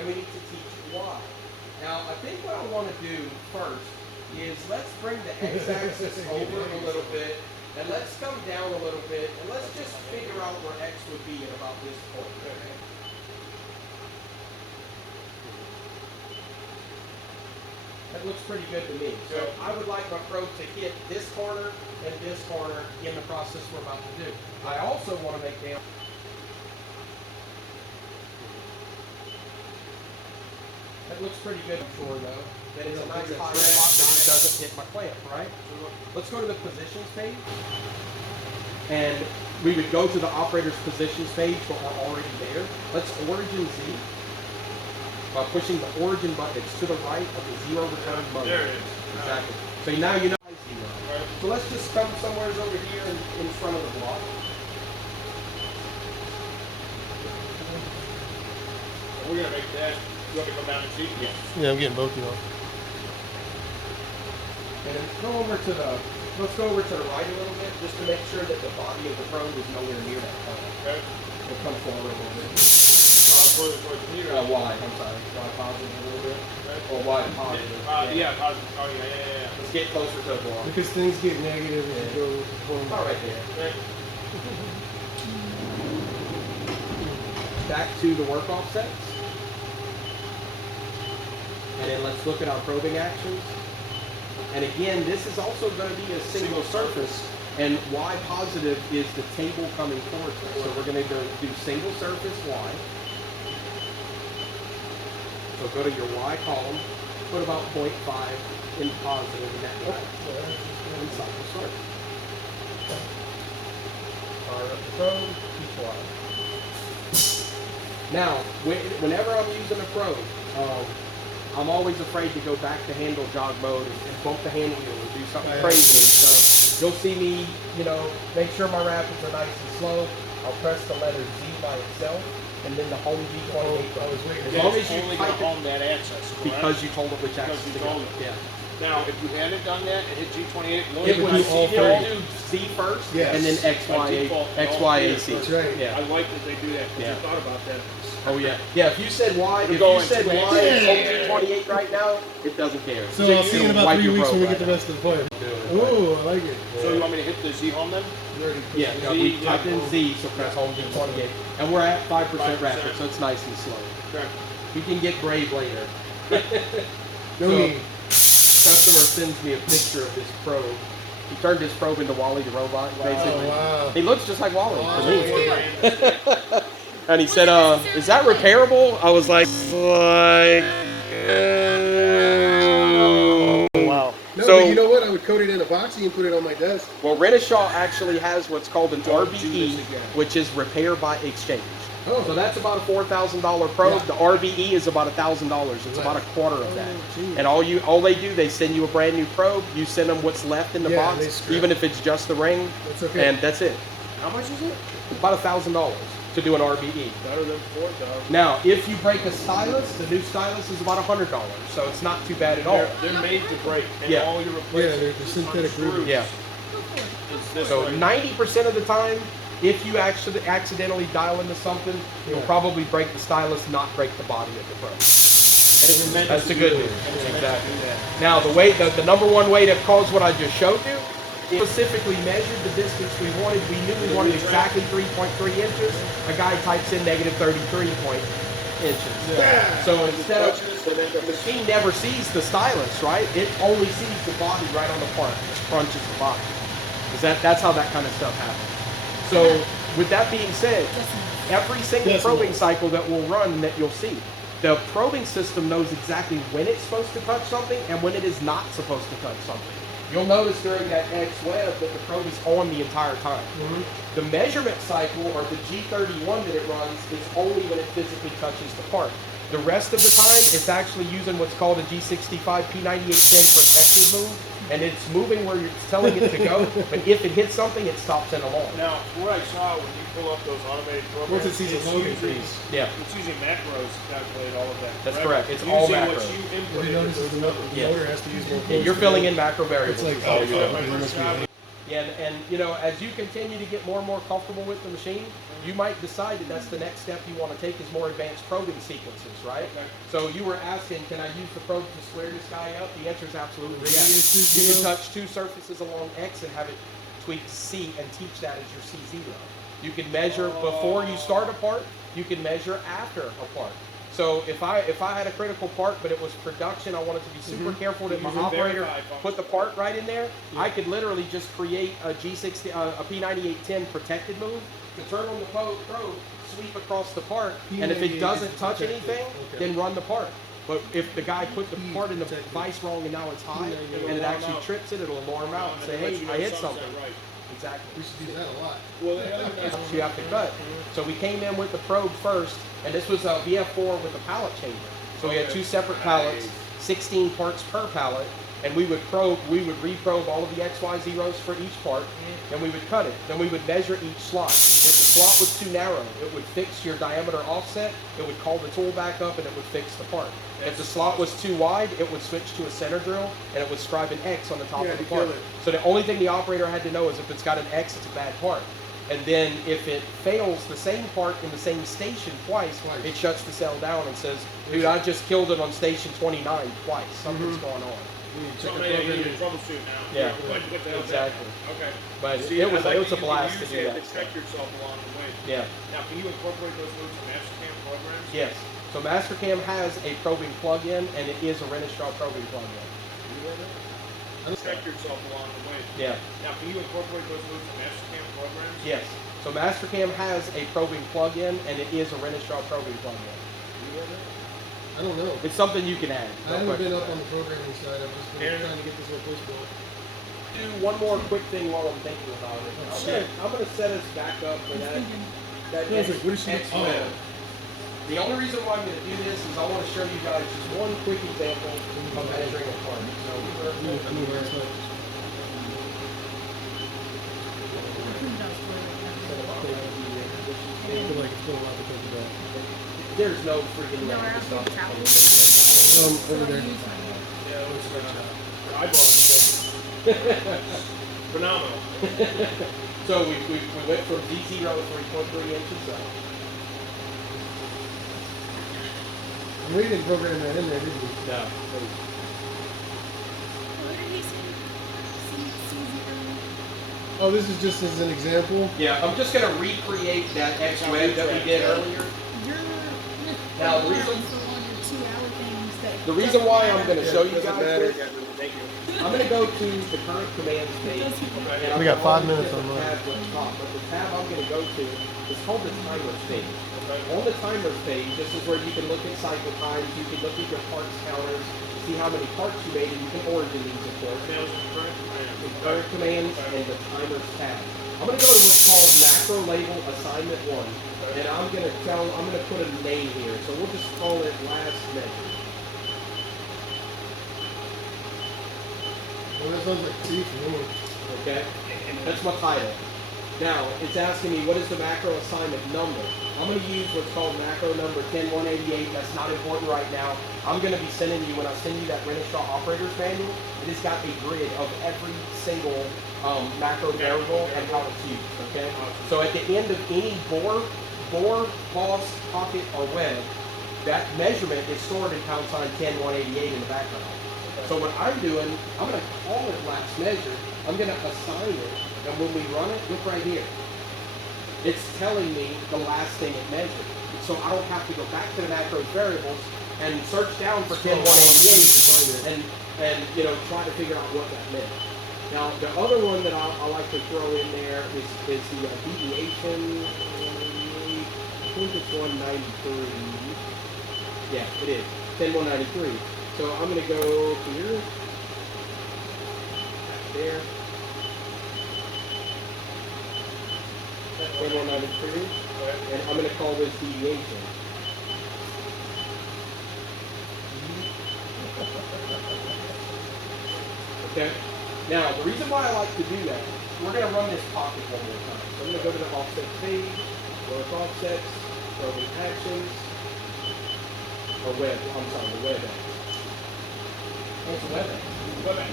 and we need to teach why. Now, I think what I want to do first is let's bring the x-axis over a little bit, and let's come down a little bit, and let's just figure out where x would be at about this point. Okay? That looks pretty good to me. So I would like my probe to hit this corner and this corner in the process we're about to do. I also want to make down. That looks pretty good, I'm sure, though. That it's a nice hot spot that it doesn't hit my clamp, right? Let's go to the positions page. And we would go to the operator's positions page, but we're already there. Let's origin Z. By pushing the origin button, it's to the right of the zero return button. There it is. Exactly. So now you know zero. Right. So let's just come somewhere over here in front of the block. We're going to make that. You want me to come down and see? Yeah. Yeah, I'm getting both of y'all. And then go over to the, let's go over to the right a little bit, just to make sure that the body of the probe is nowhere near that point. Okay. We'll come forward a little bit. Further towards the meter. Y, I'm sorry. Y positive a little bit. Okay. Or Y positive. Yeah, positive. Oh, yeah. Let's get closer to the block. Because things get negative and go forward. All right there. Okay. Back to the work offsets. And then let's look at our probing actions. And again, this is also going to be a single surface. And Y positive is the table coming towards us. So we're going to do single surface Y. So go to your Y column, put about 0.5 in positive in that direction. And cycle start. Fire up the probe, keep Y. Now, whenever I'm using a probe, I'm always afraid to go back to handle jog mode and bump the hand wheel or do something crazy. So you'll see me, make sure my rapids are nice and slow. I'll press the letter Z by itself, and then the home G28. As long as you only got home that access, correct? Because you told it which axis to go. Yeah. Now, if you hadn't done that and hit G28, it would do Z first, and then XYAC. That's right. Yeah. I like that they do that because I thought about that. Oh yeah. Yeah, if you said Y, if you said Y and G28 right now, it doesn't care. So I'll see you in about 3 weeks when we get the rest of the play. Ooh, I like it. So you want me to hit the Z home then? Yeah, we typed in Z, so press home G28. And we're at 5% rapid, so it's nice and slow. Okay. We can get brave later. So, customer sends me a picture of this probe. He turned his probe into Wally the robot, basically. Wow. He looks just like Wally to me. And he said, is that repairable? I was like, wow. No, so, but you know what? I would coat it in epoxy and put it on my desk. Well, Renishaw actually has what's called an RBE, which is repair by exchange. Oh. So that's about a $4,000 probe. Yeah. The RBE is about $1,000. It's about a quarter of that. And all they do, they send you a brand new probe. You send them what's left in the box, even if it's just the ring. That's okay. And that's it. How much is it? About $1,000 to do an RBE. Better than $4,000. Now, if you break a stylus, the new stylus is about $100. So it's not too bad at all. They're made to break. And all your replacements, they're synthetic grooves. Yeah. So 90% of the time, if you actually accidentally dial into something, you'll probably break the stylus, not break the body of the probe. That's the good news. Exactly. Now, the number one way to cause what I just showed you, specifically measured the distance we wanted. We knew we wanted exactly 3.3 inches. A guy types in negative 33 inches. Yeah. So instead of, the machine never sees the stylus, right? It only sees the body right on the part. It crunches the body. That's how that kind of stuff happens. So, with that being said, every single probing cycle that we'll run that you'll see, the probing system knows exactly when it's supposed to touch something and when it is not supposed to touch something. You'll notice during that X web that the probe is on the entire time. The measurement cycle, or the G31 that it runs, is only when it physically touches the part. The rest of the time, it's actually using what's called a G65 P98 10 protective move. And it's moving where you're telling it to go, but if it hits something, it stops in alarm. Now, what I saw when you pull up those automated programs, once it sees a loading freeze, it's using macros to calculate all of that. That's correct. It's all macros. What you notice is the motor has to use more. Yeah, you're filling in macro variables. It's like, Yeah, and you know, as you continue to get more and more comfortable with the machine, you might decide that that's the next step you want to take is more advanced probing sequences, right? Okay. So you were asking, can I use the probe to square this guy up? The answer is absolutely yes. Radius You can is touch two surfaces along X and have it tweak C and teach that as your C0. You can measure before you start a part. You can measure after a part. So if I had a critical part, but it was production, I wanted to be super careful that my Use a operator verify function. put the part right in there. I could literally just create a G60, a P9810 protected move to turn on the probe, sweep across the part, and if it P98 doesn't is touch protected. anything, Okay. then run the part. But if the guy put the part in the vise wrong and now it's high, P98 and it alarm actually out. trips it, it'll alarm out and say, let you hey, know I hit something's something. not right. Exactly. We should do that a lot. Well, the other thing So you have to cut. So we came in with the probe first, and this was a VF4 with a pallet chamber. So we had Okay. two separate pallets, 16 parts per pallet, and we would reprobe all of the XY zeros for each part, and we would cut it. Then we would measure each slot. If the slot was too narrow, it would fix your diameter offset, it would call the tool back up, and it would fix the part. If the slot was too wide, it would switch to a center drill, and it would scribe an X on the top Yeah, of the to part. kill it. So the only thing the operator had to know is if it's got an X, it's a bad part. And then if it fails the same part in the same station twice, it shuts the cell down and says, dude, I just killed it on station 29 twice. Something's going on. We need to check something the that you need to program. troubleshoot now. Yeah. What the hell's Exactly. that? Okay. But See, it was I like a that you blast can to use do it that. to check yourself along the way. Yeah. Now, can you incorporate those moves in Mastercam programs? Yes. So Mastercam has a probing plug-in, and it is a Renishaw probing plug-in. Check yourself along the way. Yeah. Now, can you incorporate those moves in Mastercam programs? Yes. So Mastercam has a probing plug-in, and it is a Renishaw probing plug-in. I don't know. It's something you can add. I haven't been up on the programming side. I've just been Aaron? trying to get this whole place built. Do one more quick thing while I'm thinking about it. shit. I'm gonna set us back up for that. That I was like, what is she- X-Web. The only reason why I'm gonna do this is I want to show you guys just one quick example of measuring a part. So I knew where it's at. I feel like it's been a lot because of that. there's no freaking No, way I to stop don't it. think Over there. Yeah, it looks phenomenal. So we went from Z0 to 3.3 inches up. We didn't program that in there, did we? No. What did he say? C0? Oh, this is just as an example. Yeah, I'm just gonna recreate that X-Web that we did earlier. Now, the reason- The reason why I'm gonna show you doesn't guys matter. this, Thank you. I'm gonna go to the current commands page. and We got I'm 5 gonna minutes hit on the mine. tab at the top, but the tab I'm gonna go to is called the timers page. On the timers page, this is where you can look at cycle times, you can look at your parts counters, see how many parts you made, and you can origin these, of course. Sales and current command. The current commands and the timers tab. I'm gonna go to what's called macro label assignment 1, and I'm gonna put a name here, so we'll just call it last measure. Well, that sounds like C for me. Okay? That's my title. Now, it's asking me what is the macro assignment number. I'm going to use what's called macro number 10188. That's not important right now. I'm going to be sending you, when I send you that Renishaw operator's manual, it has got a grid of every single macro variable and how it's used. Okay? So at the end of any bore, boss, pocket, or web, that measurement is stored in pound sign 10188 in the background. So what I'm doing, I'm going to call it last measure. I'm going to assign it, and when we run it, look right here. It's telling me the last thing it measured. So I don't have to go back to the macro variables and search down for 10188 and you know, try to figure out what that meant. Now, the other one that I like to throw in there is the deviation. I think it's 193. Yeah, it is. 10193. So I'm going to go here, back there, 193, and I'm going to call this deviation. Okay? Now, the reason why I like to do that, we're going to run this pocket one more time. So I'm going to go to the offset page, work offsets, probing actions, or web, I'm sorry, the web action. It's WebEx. WebEx.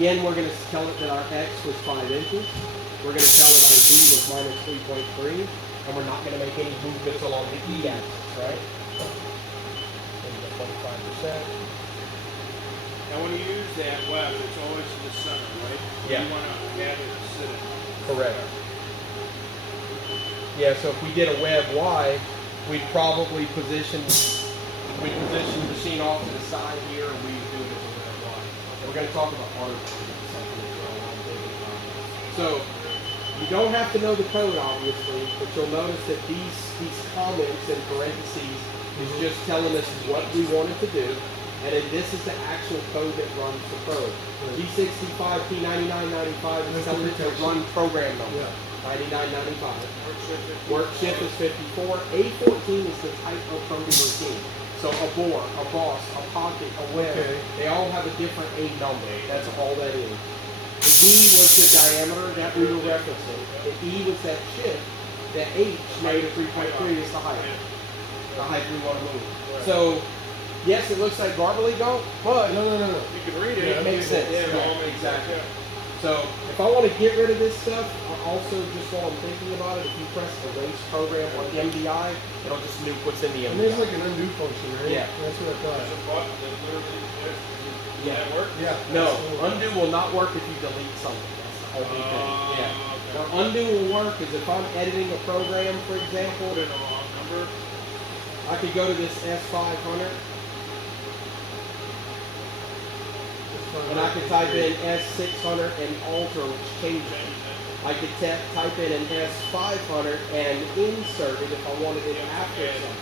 Again, we're going to tell it that our X was 5 inches. We're going to tell it our Z was minus 3.3, and we're not going to make any movements along the E axis, right? 25%. Now when you use that web, it's always in the center, right? Yeah. You want to have it sit in. Correct. Yeah, so if we did a web Y, we'd probably position the machine off to the side here, and we'd do it as a web Y. We're going to talk about art something as well. So you don't have to know the code, obviously, but you'll notice that these comments in parentheses is just telling us what we wanted to do, and then this is the actual code that runs the code. G65, P9995 is telling it to run program number. 9995. Work shift is 54. A14 is the type of coding routine. So a bore, a boss, a pocket, a web, they all have a different A number. That's all that is. The D was the diameter that we were referencing. The E was that shift. The H, negative 3.3, is the height. The height we want to move. So, yes, it looks like gobbledygook, but No. You can read it. it makes sense. Yeah, it all Right, makes exactly. sense. So if I want to get rid of this stuff, also just while I'm thinking about it, if you press erase program on MDI, it'll just nuke what's in the And there's MDI. like an undo function, right? Yeah. That's what I There's thought. a button that literally does Yeah. that work? Yeah. No, that's- undo will not work if you delete something. That's the only thing. Yeah. Okay. Now undo will work is if I'm editing a program, for example, Put in the wrong number. I could go to this S500 and I could type in S600 and alter, which changes it. I could type in an S500 and insert it if I wanted it after something.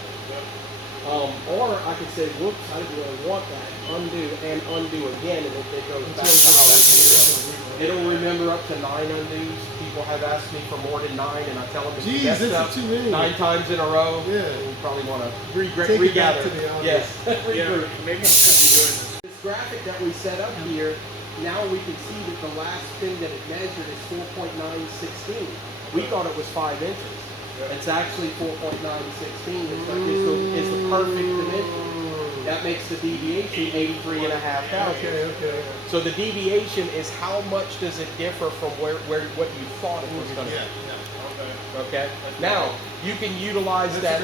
Or I could say, whoops, I didn't really want that. Undo and undo again, and it goes back to how that is. It'll remember up to 9 undos. People have asked me for more than 9, and I tell them if you Jeez, messed that's up too many. 9 times in a row, Yeah. you probably want to Take it back regather. to the office. Yes. Yeah, Regroup. maybe you should be doing this. This graphic that we set up here, now we can see that the last thing that it measured is 4.916. We thought it was 5 inches. It's actually 4.916. It's the perfect dimension. That makes the deviation 83.5 thousandths. Okay. So the deviation is how much does it differ from where what you thought it was going to be. Okay. Now you can utilize that.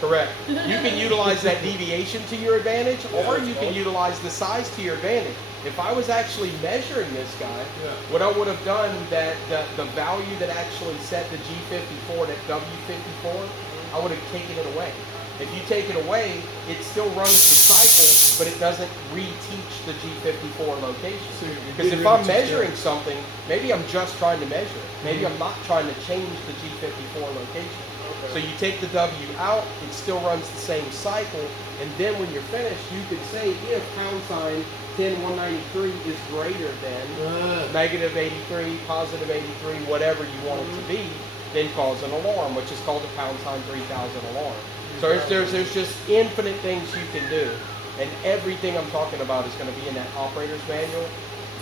Correct. You can utilize that deviation to your advantage, or you can utilize the size to your advantage. If I was actually measuring this guy, what I would have done, that the value that actually set the G54, that W54, I would have taken it away. If you take it away, it still runs the cycle, but it doesn't reteach the G54 location. Because if I'm measuring something, maybe I'm just trying to measure it. Maybe I'm not trying to change the G54 location. So you take the W out, it still runs the same cycle, and then when you're finished, you can say if pound sign 10193 is greater than negative 83, positive 83, whatever you want it to be, then cause an alarm, which is called a pound sign 3000 alarm. So there's just infinite things you can do, and everything I'm talking about is going to be in that operator's manual.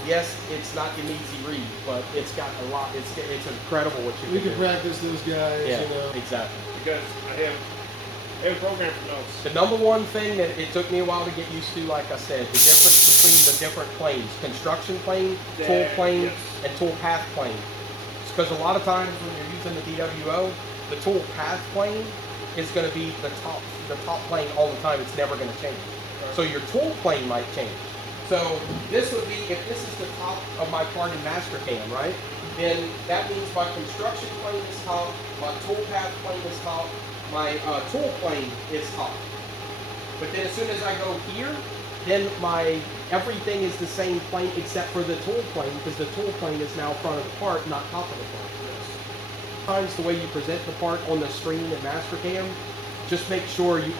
Yes, it's not an easy read, but it's got a lot. It's incredible what you We can can do. practice those guys, Yeah, you know. exactly. Because I have a program for notes. The number one thing that it took me a while to get used to, like I said, the difference between the different planes: construction plane, tool plane, and tool path plane. It's because a lot of times when you're using the DWO, the tool path plane is going to be the top plane all the time. It's never going to change. So your tool plane might change. So this would be, if this is the top of my part in Mastercam, right? Then that means my construction plane is top, my tool path plane is top, my tool plane is top. But then as soon as I go here, then everything is the same plane except for the tool plane, because the tool plane is now front of the part, not top of the part. Sometimes the way you present the part on the screen in Mastercam, just make sure you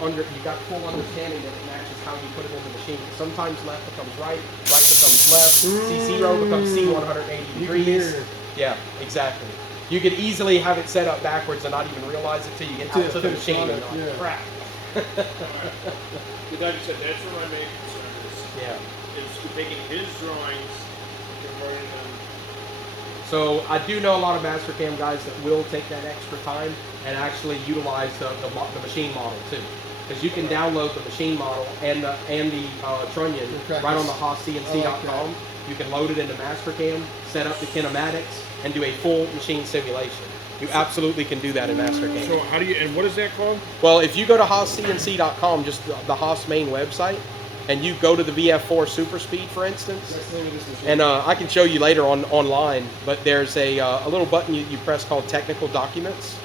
got full understanding that it matches how you put it in the machine. Sometimes left becomes right becomes left, C0 becomes C 180 degrees. Yeah, exactly. You could easily have it set up backwards and not even realize it till you get out to the machine and you're like, crap. But like you said, that's where my main concern is. Yeah. Is taking his drawings and converting them. So I do know a lot of Mastercam guys that will take that extra time and actually utilize the machine model too, because you can download the machine model and the Trunnion right on the haascnc.com. You can load it into Mastercam, set up the kinematics, and do a full machine simulation. You absolutely can do that in Mastercam. So how do you, and what is that called? Well, if you go to haascnc.com, just the Haas main website, and you go to the VF4 Super Speed, for instance, That's the name of this machine. and I can show you later online, but there's a little button you press called Technical Documents,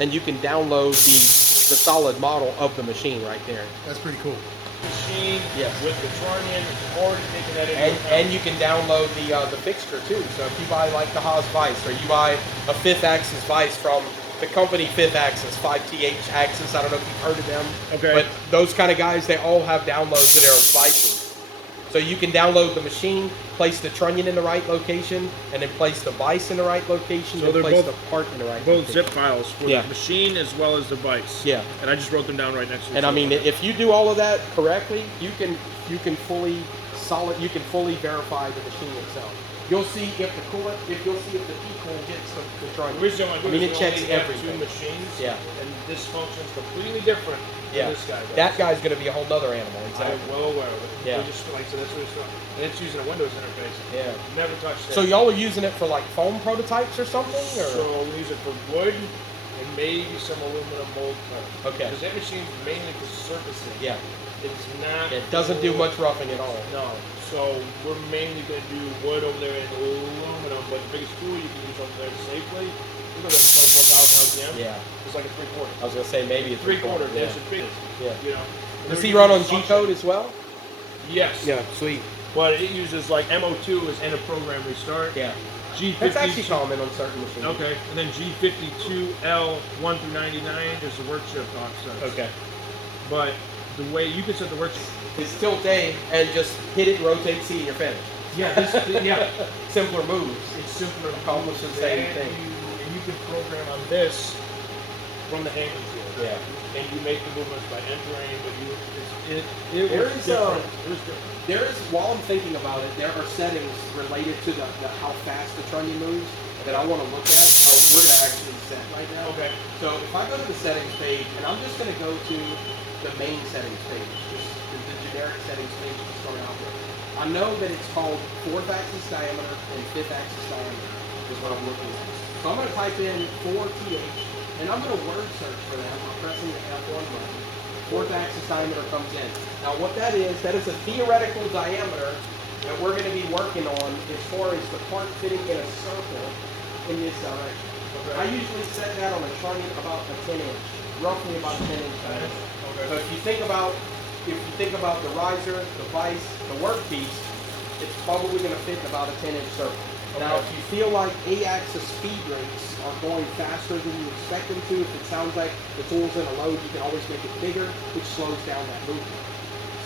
and you can download the solid model of the machine right there. That's pretty cool. Machine Yes. with the Trunnion, already taking that into And, account. and you can download the fixture too. So if you buy like the Haas Vice, or you buy a 5th axis Vice from the company 5th Axis, 5TH Axis, I don't know if you've heard of them. Okay. But those kind of guys, they all have downloads of their own Vices. So you can download the machine, place the trunnion in the right location, and then place the Vice in the right location, So and they're place both- the part in the right both location. zip files for Yeah. the machine as well as the Vice. Yeah. And I just wrote them down right next to each And I other. mean, if you do all of that correctly, you can fully verify the machine itself. You'll see if the coolant, you'll see if the P cool gets the trunnion. The reason I do I mean, is it we checks only have everything. 2 machines, Yeah. and this functions completely different Yeah. than this guy does. That guy's going to be a whole nother animal. I'm Exactly. well aware of it. Yeah. We just, like I said, that's what it's doing. And it's using a Windows interface. Yeah. Never touched that. So y'all are using it for like foam prototypes or something, or? So we use it for wood and maybe some aluminum mold coat. Okay. Because that machine's mainly for surfacing. Yeah. It's not. It doesn't do much roughing at all. No. So we're mainly going to do wood over there and aluminum, but the biggest tool you can use over there safely, we're going to 24,000 RPM. Yeah. It's like a 3/4. I was going to say maybe a 3/4. Yeah. That's the biggest. Yeah. You know. Does We're he run on using G code as well? Yes. Sweet. But it uses like MO2 is end of program restart. Yeah. G52. That's actually common on certain machines. Okay, and then G52L 1 through 99 is the work shift offset. Okay. But the way you can set the work shift. It's tilt A and just hit it, rotate C, and you're finished. Yeah, yeah. Simpler moves. It's simpler. Accomplish the same And thing. you can program on this from the hand control. Yeah. And you make the movements by entering, but it There was is, different. It was different. There is, while I'm thinking about it, there are settings related to the how fast the trunnion moves that I want to look at. We're going to actually set right now. Okay. So if I go to the settings page, and I'm just going to go to the main settings page, just the generic settings page to start out with. I know that it's called 4th axis diameter and 5th axis diameter is what I'm looking at. So I'm going to type in 4TH, and I'm going to word search for that. I'm pressing the F1 button. 4th axis diameter comes in. Now what that is a theoretical diameter that we're going to be working on as far as the part fitting in a circle in this direction. Okay. I usually set that on a trunnion about a 10 inch, roughly about a 10 inch diameter. Okay. So if you think about the riser, the vise, the workpiece, it's probably going to fit in about a 10 inch circle. Now, if you feel like A-axis speed rates are going faster than you expect them to, if it sounds like the tool's in a load, you can always make it bigger, which slows down that movement.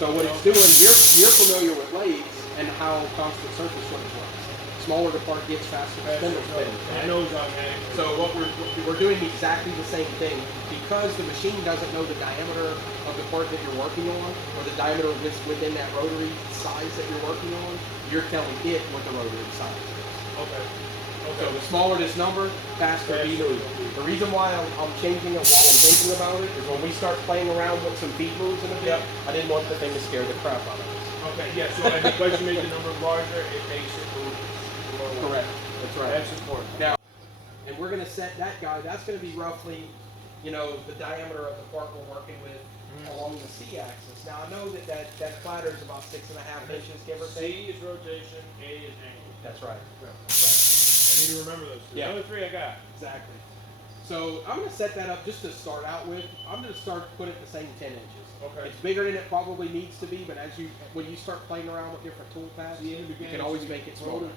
So what it's doing, you're familiar with lathes and how constant surface footage works. Smaller the part gets, faster the spindle spins. It knows automatically. So what we're doing exactly the same thing. Because the machine doesn't know the diameter of the part that you're working on, or the diameter within that rotary size that you're working on, you're telling it what the rotary size is. Okay. So the smaller this number, faster beat moves. The reason why I'm changing it while I'm thinking about it is when we start playing around with some beat moves in a bit, I didn't want the thing to scare the crap out of us. Okay, yeah, so because you make the number larger, it makes it move slower. Correct. That's right. That's important. Now, and we're going to set that guy, that's going to be roughly, the diameter of the part we're working with along the C-axis. Now, I know that platter is about 6.5 inches, give or take. C is rotation, A is angle. That's right. I need to remember those two. Yeah. The other 3 I got. Exactly. So I'm going to set that up just to start out with. I'm going to put it the same 10 inches. Okay. It's bigger than it probably needs to be, but when you start playing around with different tool paths, you can always make it smaller.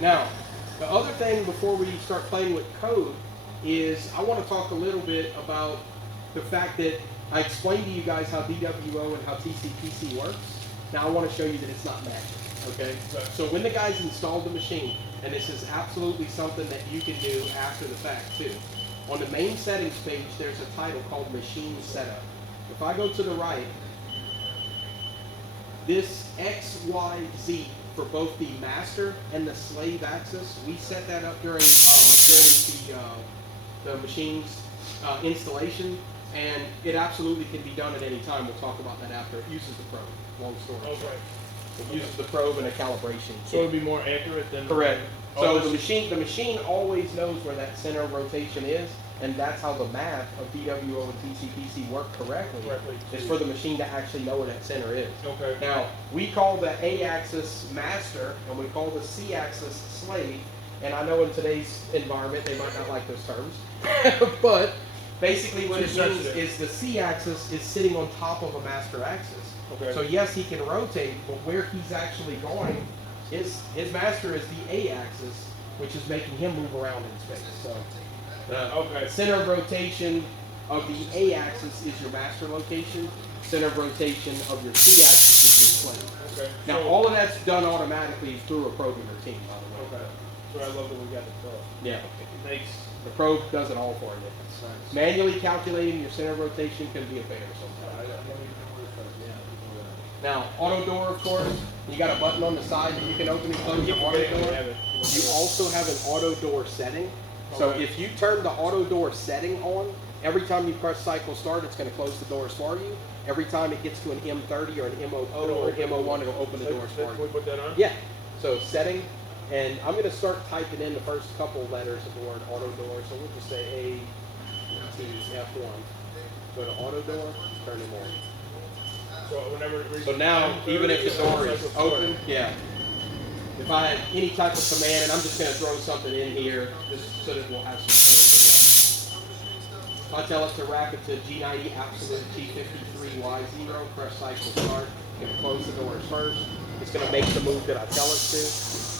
Now, the other thing before we start playing with code is I want to talk a little bit about the fact that I explained to you guys how DWO and how TCPC works. Now I want to show you that it's not magic, okay? So when the guys installed the machine, and this is absolutely something that you can do after the fact too, on the main settings page there's a title called Machine Setup. If I go to the right, this XYZ for both the master and the slave axis, we set that up during the machine's installation, and it absolutely can be done at any time. We'll talk about that after. It uses the probe. Long story. Okay. It uses the probe and a calibration. So it would be more accurate than Correct. Oh, So this the machine always knows where that center of rotation is, and that's how the math of DWO and TCPC work correctly. Is for the machine to actually know where that center is. Okay. Now we call the A-axis master, and we call the C-axis slave. And I know in today's environment they might not like those terms, but basically what it means is the C-axis is sitting on top of a master axis. Okay. So yes, he can rotate, but where he's actually going, his master is the A-axis, which is making him move around in space. So Okay. center of rotation of the A-axis is your master location. Center of rotation of your C-axis is your slave. Okay. Now So- all of that's done automatically through a probing routine, by the way. Okay. So I love that we got the probe. Yeah. It makes The probe does it all for you. sense. Manually calculating your center of rotation can be a bear sometimes. Now, auto door, of course, you got a button on the side that you can open and close your auto door. You also have an auto door setting. So Okay. if you turn the auto door setting on, every time you press cycle start, it's going to close the doors for you. Every time it gets to an M30 or an MOO or an MO1, it'll open the doors for Can we you. put that on? Yeah. So setting, and I'm going to start typing in the first couple letters of the word auto door. So we'll just say A-T-F1. Go to auto door, turn it on. So whenever. So now, even if the door is open, yeah. If I have any type of command, and I'm just going to throw something in here, just so that we'll have some code. If I tell it to wrap it to G90 absolute G53Y0, press cycle start, it's going to close the doors first. It's going to make the move that I tell it to,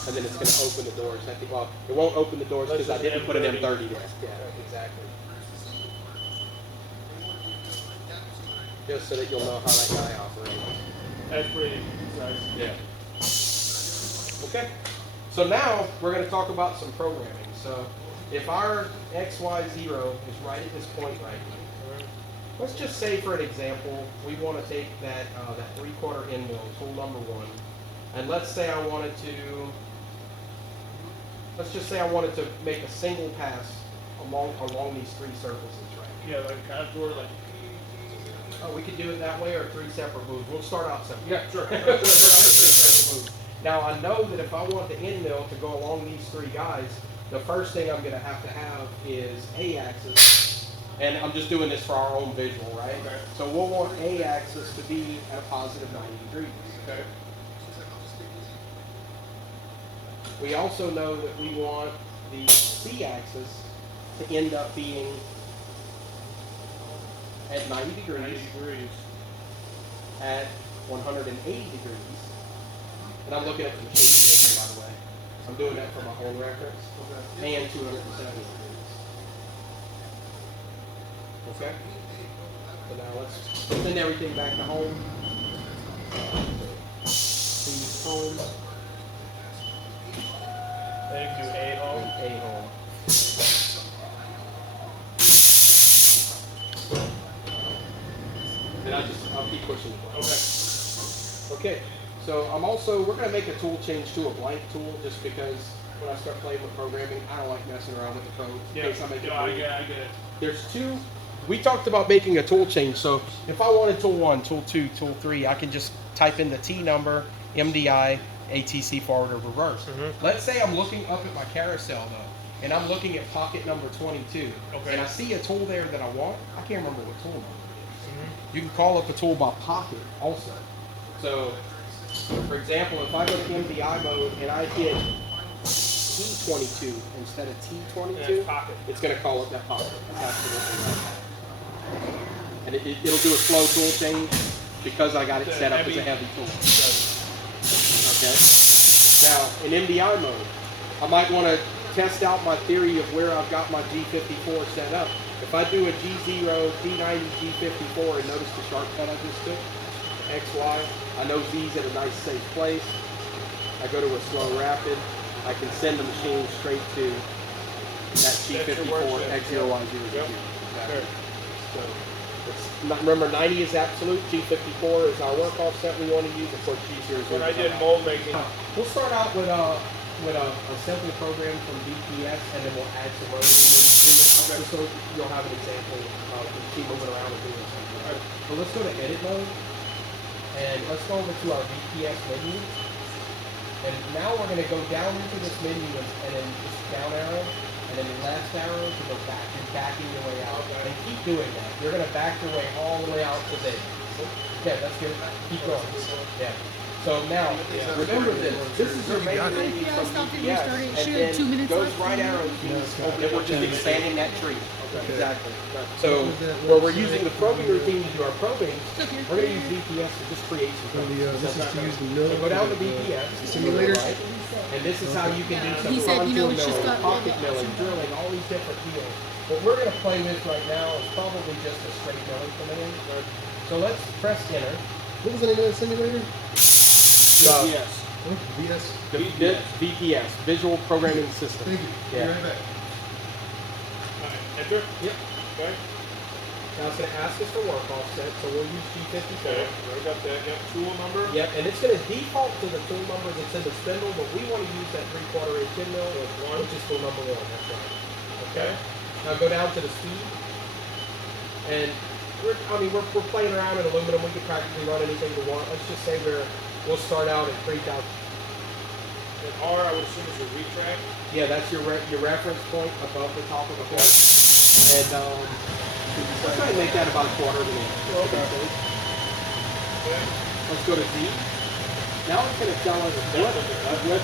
and then it's going to open the doors. I think, well, it won't open the doors because I didn't put an M30 there. Yeah, exactly. Just so that you'll know how that guy operates. That's pretty nice. Yeah. Okay. So now we're going to talk about some programming. So if our XY0 is right at this point right here, let's just say for an example, we want to take that that 3/4 end mill, tool number 1, and let's say I wanted to make a single pass along these 3 surfaces right here. Yeah, like contour, like. Oh, we could do it that way or 3 separate moves. We'll start out simple. Yeah, sure. Now I know that if I want the end mill to go along these 3 guys, the first thing I'm going to have is A-axis, and I'm just doing this for our own visual, right? Okay. So we'll want A-axis to be at a positive 90 degrees. Okay. We also know that we want the C-axis to end up being at 90 degrees, 90 degrees. at 180 degrees. And I'm looking at the machine condition, by the way. I'm doing that for my own reference. Okay. And 270 degrees. Okay? So now let's send everything back to home. See home Then you do A home. and A home. And I'll keep pushing the button. Okay. Okay, so we're going to make a tool change to a blank tool just because when I start playing with programming, I don't like messing around with the code. In Yeah, case I make it I move. get it. There's 2, we talked about making a tool change, so if I wanted tool 1, tool 2, tool 3, I can just type in the T number, MDI, ATC forward or reverse. Let's say I'm looking up at my carousel though, and I'm looking at pocket number 22, Okay. and I see a tool there that I want. I can't remember what tool number it is. You can call up a tool by pocket also. So, for example, if I go to MDI mode and I hit T22 instead of T22, And pocket. it's going to call up that pocket. That's absolutely right. And it'll do a slow tool change because I got it set up as a heavy tool. Okay. Now, in MDI mode, I might want to test out my theory of where I've got my G54 set up. If I do a G0, D90, G54, and notice the sharp cut I just took, X, Y, I know Z's at a nice safe place. I go to a slow rapid. I can send the machine straight to that G54, X0, Y0, Yep. Exactly. So, remember 90 is absolute, G54 is our work offset we want to use, of course G0 is When I did mold making, We'll start out with a simple program from BPS, and then we'll add some rotary moves to it, just so you'll have an example of the keep moving around and doing something. But let's go to edit mode. And let's go over to our VPS menu. And now we're going to go down into this menu and then this down arrow and then left arrow to go back. You're backing your way out. And keep doing that. You're going to back your way all the way out to this. Yeah, that's good. Keep going. Yeah. So now, remember this. This is your main menu from VPS. And then goes right arrow to open it, which is expanding that tree. Exactly. So, where we're using the probing routine to do our probing, we're going to use VPS to just create some probing. This is to use the mill. So go down to VPS, simulator. right? And this is how you can do some He said, you know, contour it's just milling, got pocket all the milling, options. drilling, all these different deals. What we're going to play with right now is probably just a straight milling command. So let's press enter. What was the name of that simulator? Yes. Huh? VS. VPS, Visual Programming System. Thank you. Yeah. Be right back. Alright, enter. Yep. Okay. Now it's going to ask us for work offset, so we'll use G54. Okay. I got that. Yep. Tool number. Yep, and it's going to default to the tool number that's in the spindle, but we want to use that 3/4 inch end mill, which is tool number 1. That's right. Okay. Now go down to the speed, and we're playing around in aluminum. We can practically run anything we want. Let's just say we'll start out at 3,000. And R, I would assume is your retract. Yeah, that's your reference point above the top of the point. And let's try and make that about 1/4 of an inch. Okay. Okay. Let's go to Z. Now it's going to tell us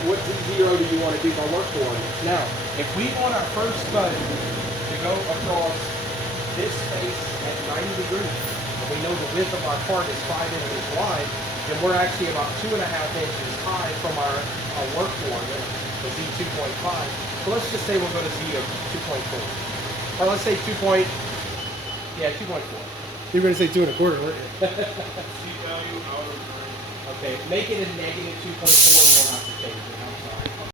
what Z0 do you want to do by work coordinates. Now, if we want our first button to go across this space at 90 degrees, and we know the width of our part is 5 inches wide, then we're actually about 2.5 inches high from our work coordinate, the Z2.5. So let's just say we'll go to Z of 2.4. Or let's say 2.4. You were going to say 2 1/4, weren't you? C value out of range. Okay, make it a negative 2.4 and we'll have to change it.